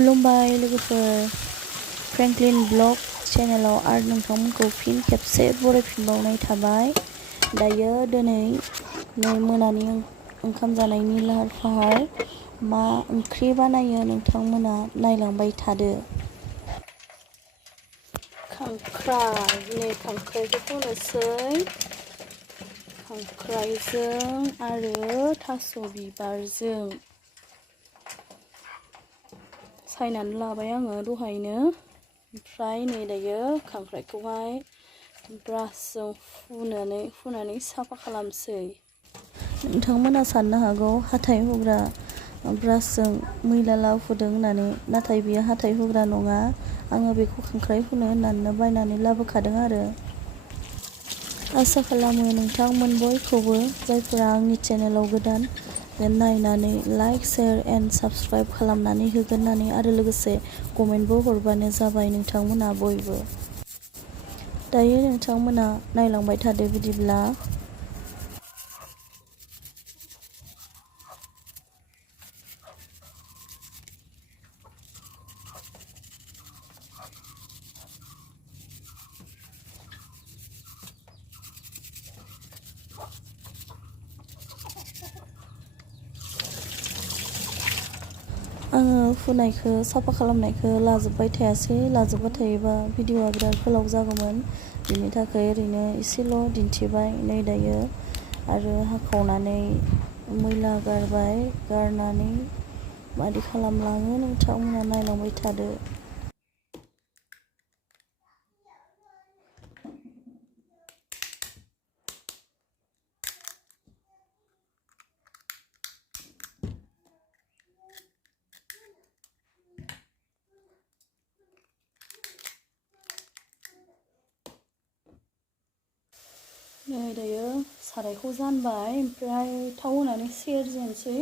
खुलुमबाय लोगोफोर, Franklin blog चेनेलाव आरो नोंथांमोनखौ फिन खेबसे बरायफिनबावनाय थाबाय। दायो दिनै मोनानि ओंखाम जानायनि लाहार फाहार, मा ओंख्रि बानायो नोंथांमोना नायलांबाय थादो। खांख्राइखौ होनोसै, खांख्राइजों आरो थास' बिबारजों सायनानै लाबाय आङो दहायनो। ओमफ्राय नै दायो खांख्राइखौहाय ब्रासजों फुनानै साफा खालामसै। नोंथांमोना साननो हागौ हाथाइ हुग्रा ब्रासजों मैला लाबोदों होननानै, नाथाय बियो हाथाइ हुग्रा नङा। आङो बेखौ खांख्राइ हुनो होननानै बायनानै लाबोखादों आरो। आसा खालामो नोंथांमोन बयखौबो जायफोरा आंनि चेनेलाव गोदान नायनानै लाइक, शेयार एन्ड साबस्क्राइब खालामनानै होगोन होननानै, आरो लोगोसे कमेन्टबो हरबानो जाबाय नोंथांमोना बयबो। दायो नोंथांमोना नायलांबाय थादो बिदिब्ला। आङो फुनायखौ साफा खालामनायखौ लाजोबबाय थायासै। लाजोबबाय थायोबा भिडिअआ बिराद गोलाव जागौमोन। बिनि थाखाय ओरैनो एसेल' दिन्थिबाय। नै दायो आरो हाखावनानै मैला गारबाय, गारनानै मादि खालामलाङो नोंथांमोना नायलांबाय थादो। नै दायो सारायखौ जानबाय, ओमफ्राय थाव होनानै सेरजेनसै।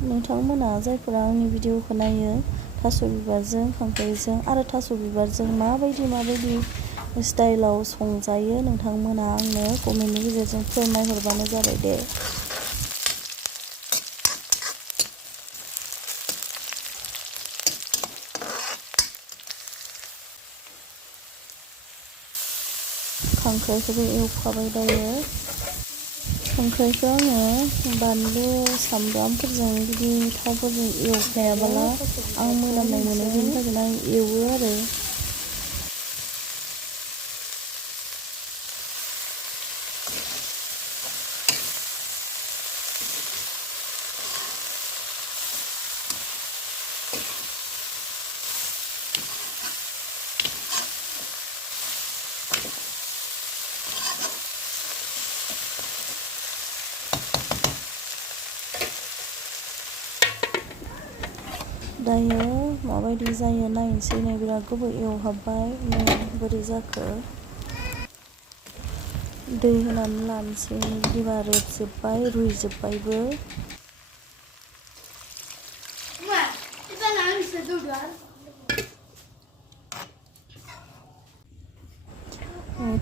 नोंथांमोना जायफोरा आंनि भिडिअखौ नायो, थास' बिबारजों खांख्राइजों आरो थास' बिबारजों माबायदि स्टाइलाव संजायो, नोंथांमोना आंनो कमेन्टनि गेजेरजों फोरमायहरबानो जाबाय दे। खांख्राइखौबो एवफाबाय दायो। खांख्राइखौ आङो बानलु सामब्रामफोरजों बिदि थावफोरजों एवखायाबोला आं मोनामनाय मोनो, बेनि थाखायनो आं एवो आरो। दायो माबायदि जायो नायनोसै। नै बिराद गोबाव एवहाबबाय, नै बोरै जाखो। दै होनानै लानोसै। बिदिबा रेबजोब्बाय, रुइजोब्बायबो।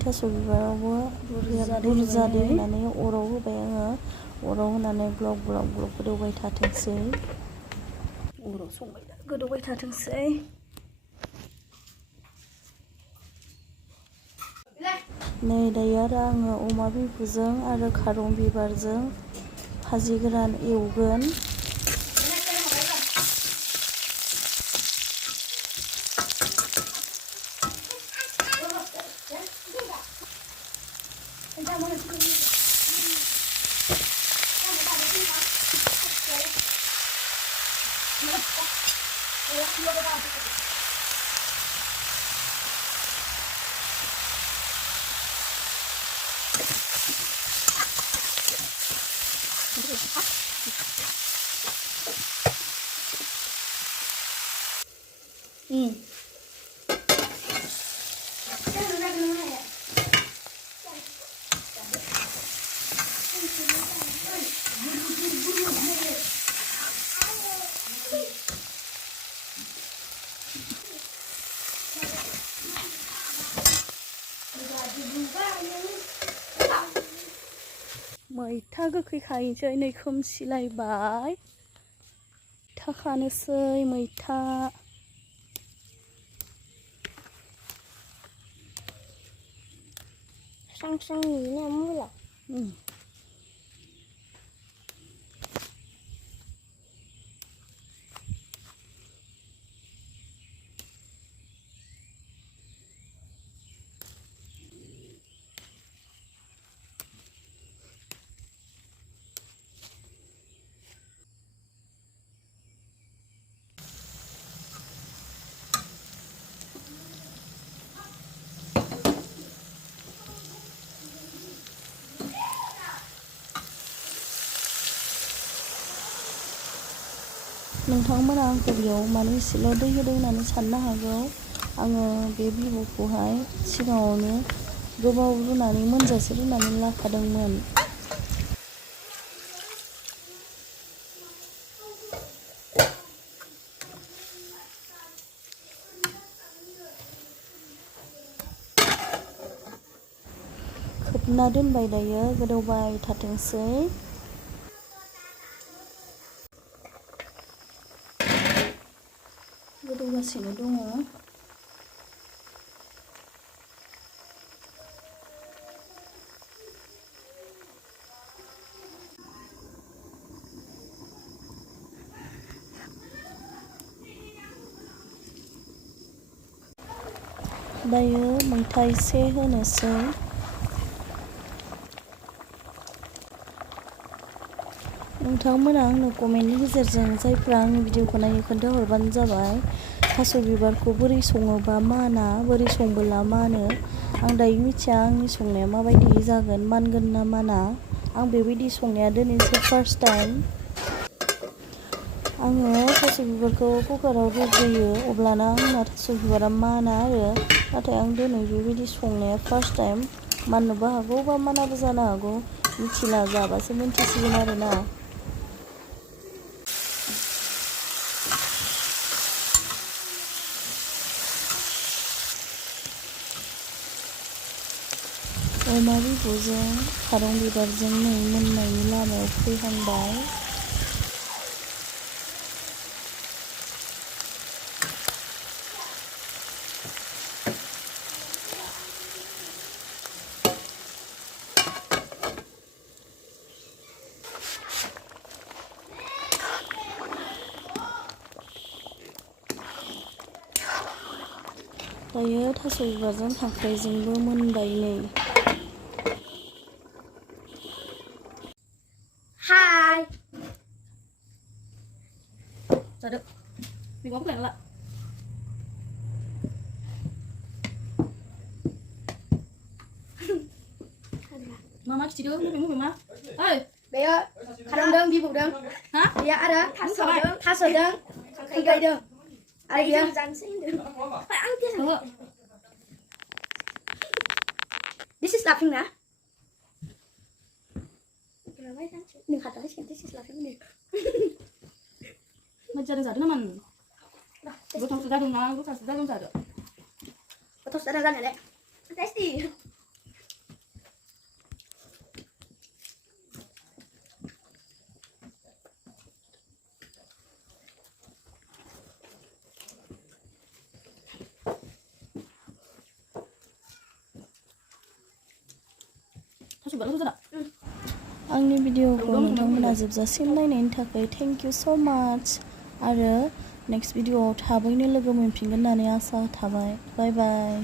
थास' बिबारावबो बुरजा दै होनानै अराव होबाय आङो। अराव होनानै ग्लब ग्लब गोदौबाय थाथोंसै। अराव संबाय गोदौबाय थाथोंसै। नै दायो आरो आङो अमा बिबुजों आरो खारं बिबारजों फाजि गोरान एवगोन। मैथा गोखै खाहैनोसै। नै खोमसिलायबाय। मैथा खानोसै मैथा स्रां स्रां नुयोना मुला नोंथांमोना आंखौ बेयाव मानो एसेल' दै होदों होननानै साननो हागौ। आङो बे बिबुखौहाय सिगाङावनो गोबाव रुनानै मोनजासे रुनानै लाखादोंमोन। खोबना दोनबाय दायो गोदौबाय थाथोंसै। गोदौगासिनो दङ। दायो मैथा एसे होनोसै। नोंथांमोना आंनो कमेन्टनि गेजेरजों जायफ्रा आंनि भिडिअखौ नायो खोन्थाहरबानो जाबाय थास' बिबारखौ बोरै सङोबा माना, बोरै संबोला मानो। आं दायो मिथिया आंनि संनाया माबायदि जागोन, मानगोन ना माना। आं बेबायदि संनाया दिनैसो फार्स्ट टाइम। आङो थास' बिबारखौ कुकाराव रुग्रोयो अब्लाना आंना थास' बिबारा माना आरो। नाथाय आं दिनै बेबायदि संनाया फार्स्ट टाइम। माननोबो हागौ बा मानाबो जानो हागौ, मिथिला, जाबासो मिन्थिसिगोन आरोना। अमा बिबुजों खारं बिबारजों नै मोननायनि लामायाव फैहांबाय। दायो थास' बिबारजों खांख्राइजोंबो मोनबाय नै। हाय जादो मैगं फोलायना ला। मा खिथिदो मबे मा ओइ बेयो खारंदों बिबौदों हा बेयो आरो थास'दों खांख्राइजों आरो बेयो जानोसै होनदों आं देरहा This is laughing ना नों हाथारसिगोन this is laughing नो मोजां जादों नामा गोथावसो जादों ना गोथावसो जादों जादो गोथावसो जादों जानायालाय tasty आंनि भिडिअखौ नोंथांमोना जोबजासिम नायनायनि थाखाय थेंक इउ स' माच आरो नेक्स्ट भिडिअआव थाबैनो लोगो मोनफिनगोन होननानै आसा थाबाय। बाय बाय।